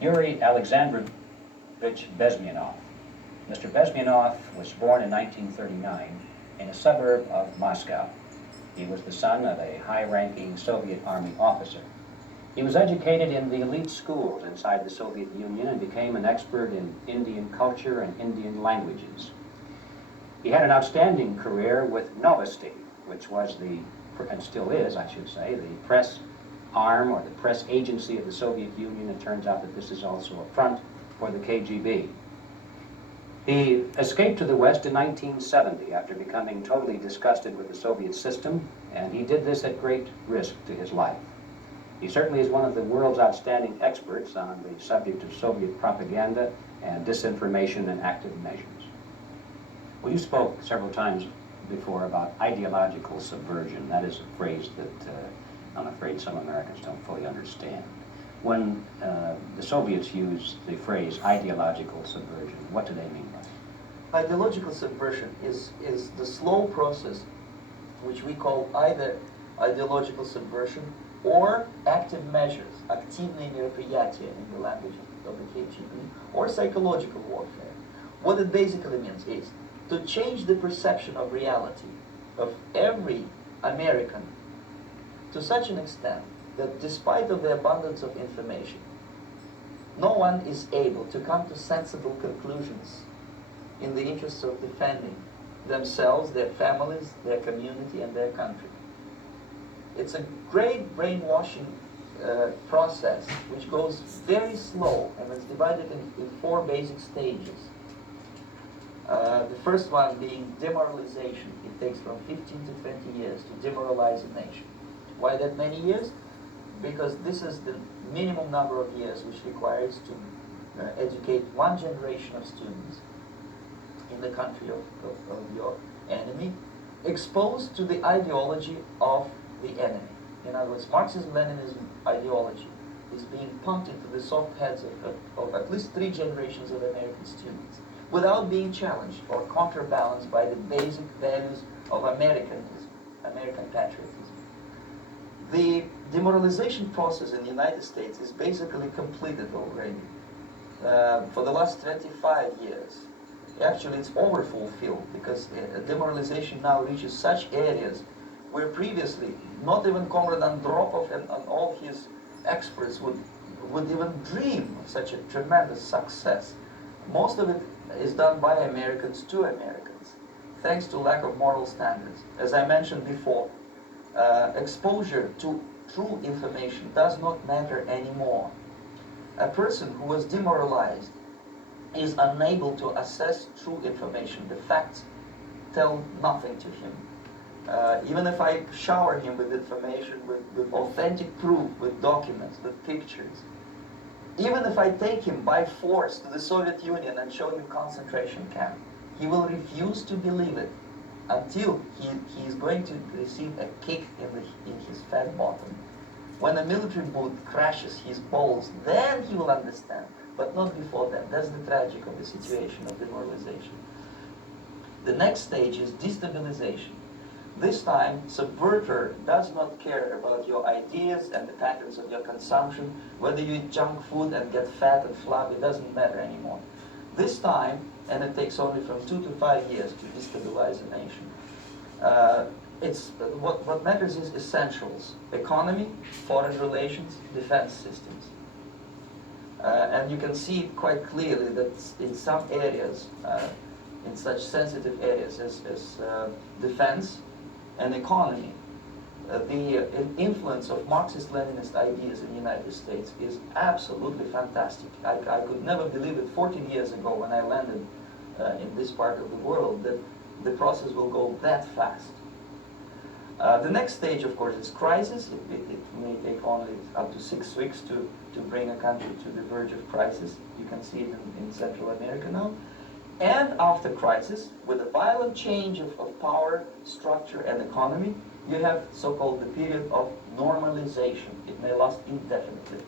Yuri Alexandrovich Bezmenov. Mr. Bezmenov was born in 1939 in a suburb of Moscow. He was the son of a high-ranking Soviet Army officer. He was educated in the elite schools inside the Soviet Union and became an expert in Indian culture and Indian languages. He had an outstanding career with Novosti, which was and still is, I should say, the press arm or the press agency of the Soviet Union. It turns out that this is also a front for the KGB. He escaped to the West in 1970 after becoming totally disgusted with the Soviet system, and he did this at great risk to his life. He certainly is one of the world's outstanding experts on the subject of Soviet propaganda and disinformation and active measures. Well, you spoke several times before about ideological subversion. That is a phrase that I'm afraid some Americans don't fully understand. When the Soviets use the phrase ideological subversion, what do they mean by it? Ideological subversion is the slow process which we call either ideological subversion or active measures, активные мероприятия in the language of the KGB, or psychological warfare. What it basically means is to change the perception of reality of every American to such an extent that despite of the abundance of information, no one is able to come to sensible conclusions in the interests of defending themselves, their families, their community, and their country. It's a great brainwashing process which goes very slow, and it's divided in four basic stages. The first one being demoralization. It takes from 15 to 20 years to demoralize a nation. Why that many years? Because this is the minimum number of years which requires to educate one generation of students in the country of your enemy, exposed to the ideology of the enemy. In other words, Marxism-Leninism ideology is being pumped into the soft heads of at least 3 generations of American students without being challenged or counterbalanced by the basic values of American patriotism. The demoralization process in the United States is basically completed already. For the last 25 years, actually it's overfulfilled, because demoralization now reaches such areas where previously not even Comrade Andropov and all his experts would even dream of such a tremendous success. Most of it is done by Americans to Americans, thanks to lack of moral standards. As I mentioned before, exposure to true information does not matter anymore. A person who was demoralized is unable to assess true information. The facts tell nothing to him. Even if I shower him with information, with authentic proof, with documents, with pictures, even if I take him by force to the Soviet Union and show him concentration camp, he will refuse to believe it until he is going to receive a kick in his fat bottom. When a military boot crashes his balls, then he will understand, but not before that. That's the tragic of the situation of demoralization. The next stage is destabilization. This time, subverter does not care about your ideas and the patterns of your consumption. Whether you eat junk food and get fat and flabby, it doesn't matter anymore. This time, and it takes only from 2 to 5 years to destabilize a nation, what matters is essentials: economy, foreign relations, defense systems. And you can see it quite clearly that in some areas, in such sensitive areas as defense and economy, the influence of Marxist-Leninist ideas in the United States is absolutely fantastic. I could never believe it 14 years ago when I landed in this part of the world that the process will go that fast. The next stage, of course, is crisis. It may take only up to 6 weeks to bring a country to the verge of crisis. You can see it in Central America now. And after crisis, with a violent change of power, structure, and economy, you have so-called the period of normalization. It may last indefinitely.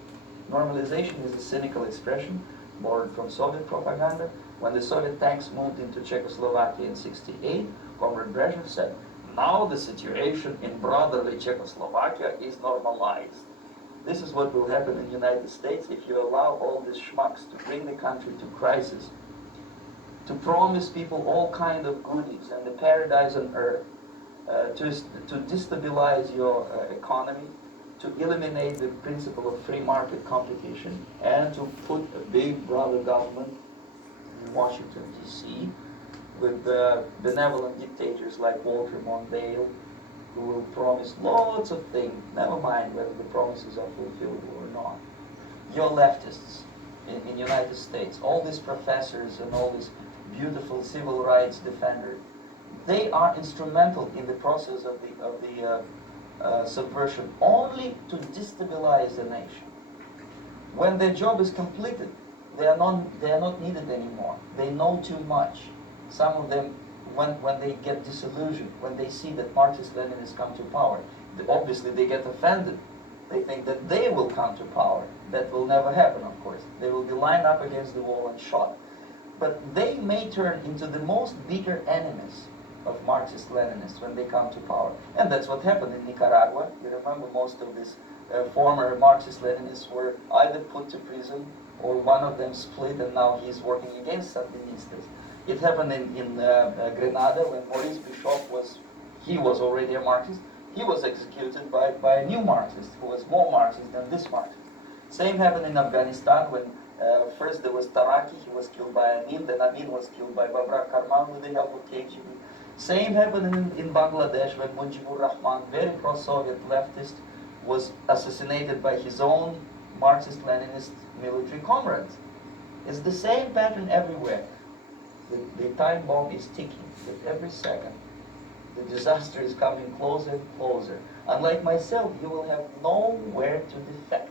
Normalization is a cynical expression borrowed from Soviet propaganda. When the Soviet tanks moved into Czechoslovakia in '68, Comrade Brezhnev said, "Now the situation in brotherly Czechoslovakia is normalized." This is what will happen in the United States if you allow all these schmucks to bring the country to crisis, to promise people all kind of goodies and the paradise on earth, to destabilize your economy, to eliminate the principle of free market competition, and to put a big brother government in Washington, D.C., with benevolent dictators like Walter Mondale, who will promise lots of things, never mind whether the promises are fulfilled or not. Your leftists in the United States, all these professors and all these beautiful civil rights defenders, they are instrumental in the process of the subversion only to destabilize the nation. When their job is completed, they are not needed anymore. They know too much. Some of them, when they get disillusioned, when they see that Marxist-Leninists come to power, obviously they get offended. They think that they will come to power. That will never happen, of course. They will be lined up against the wall and shot. But they may turn into the most bitter enemies of Marxist-Leninists when they come to power. And that's what happened in Nicaragua. You remember most of these former Marxist-Leninists were either put to prison or one of them split and now he's working against Sandinistas. It happened in Grenada when Maurice Bishop was already a Marxist. He was executed by a new Marxist who was more Marxist than this Marxist. Same happened in Afghanistan when first there was Taraki, he was killed by Amin, then Amin was killed by Babrak Karman with the help of KGB. Same happened in Bangladesh when Mujibur Rahman, very pro-Soviet leftist, was assassinated by his own Marxist-Leninist military comrades. It's the same pattern everywhere. The time bomb is ticking with every second. The disaster is coming closer and closer. Unlike myself, you will have nowhere to defect.